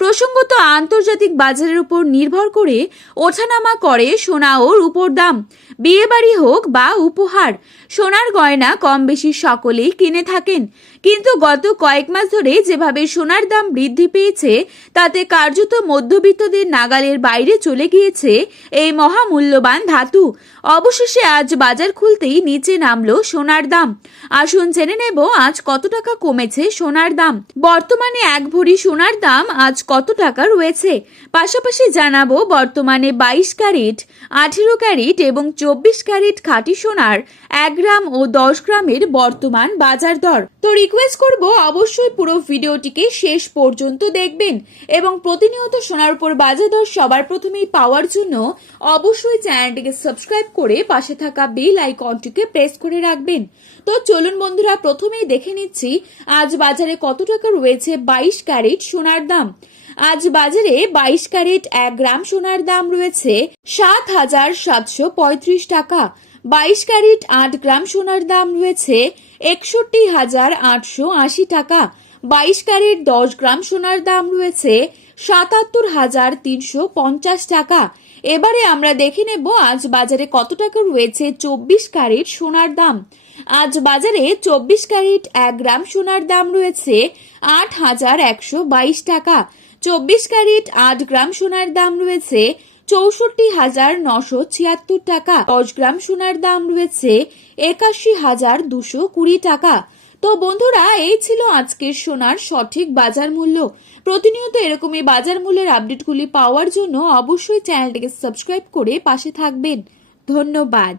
প্রসঙ্গত আন্তর্জাতিক বাজারের উপর নির্ভর করে ওঠানামা করে সোনা ও রূপোর দাম। বিয়েবাড়ি হোক বা উপহার, সোনার গয়না কম বেশি সকলেই কিনে থাকেন। কিন্তু গত কয়েক মাস ধরে যেভাবে সোনার দাম বৃদ্ধি পেয়েছে, তাতে কার্যত মধ্যবিত্তদের নাগালের বাইরে চলে গিয়েছে এই মহামূল্যবান ধাতু। অবশেষে আজ বাজার খুলতেই নিচে নামলো সোনার দাম। আসুন জেনে নেব আজ কত টাকা কমেছে সোনার দাম। বর্তমানে এক ভরি সোনার দাম আজ কত টাকা রয়েছে? পাশাপাশি জানাব বর্তমানে বাইশ ক্যারেট, আঠেরো ক্যারেট এবং চব্বিশ ক্যারেট খাঁটি সোনার এক গ্রাম ও দশ গ্রামের বর্তমান বাজার দর। তো রিকোয়েস্ট করব অবশ্যই পুরো ভিডিওটিকে শেষ পর্যন্ত দেখবেন এবং প্রতিনিয়ত সোনার উপর বাজার দর সবার প্রথমেই পাওয়ার জন্য অবশ্যই চ্যানেলটিকে সাবস্ক্রাইব করে পাশে থাকা বেল আইকনটিকে প্রেস করে রাখবেন। তো চলুন বন্ধুরা, প্রথমেই দেখে নিচ্ছি, আজ বাজারে কত টাকা রয়েছে বাইশ ক্যারেট সোনার দাম। আজ বাজারে বাইশ ক্যারেট এক গ্রাম সোনার দাম রয়েছে সাত হাজার সাতশো পঁয়ত্রিশ টাকা। বাইশ ক্যারেট আট গ্রাম সোনার দাম রয়েছে একষট্টি হাজার আটশো আশি টাকা। বাইশ ক্যারেট দশ গ্রাম সোনার দাম রয়েছে সাতাত্তর হাজার তিনশো পঞ্চাশ টাকা। এবারে আমরা দেখে নেব আজ বাজারে কত টাকা রয়েছে চব্বিশ ক্যারেট সোনার দাম। আজ বাজারে চব্বিশ ক্যারেট এক গ্রাম সোনার দাম রয়েছে আট হাজার একশো বাইশ টাকা। চব্বিশ ক্যারেট আট গ্রাম সোনার দাম রয়েছে চৌষট্টি হাজার নশো ছিয়াত্তর টাকা। দশ গ্রাম সোনার দাম রয়েছে একাশি হাজার দুশো কুড়ি টাকা। তো বন্ধুরা, এই ছিল আজকের সোনার সঠিক বাজার মূল্য। প্রতিনিয়ত এরকমই বাজার মূল্যের আপডেটগুলি পাওয়ার জন্য অবশ্যই চ্যানেলটিকে সাবস্ক্রাইব করে পাশে থাকবেন। ধন্যবাদ।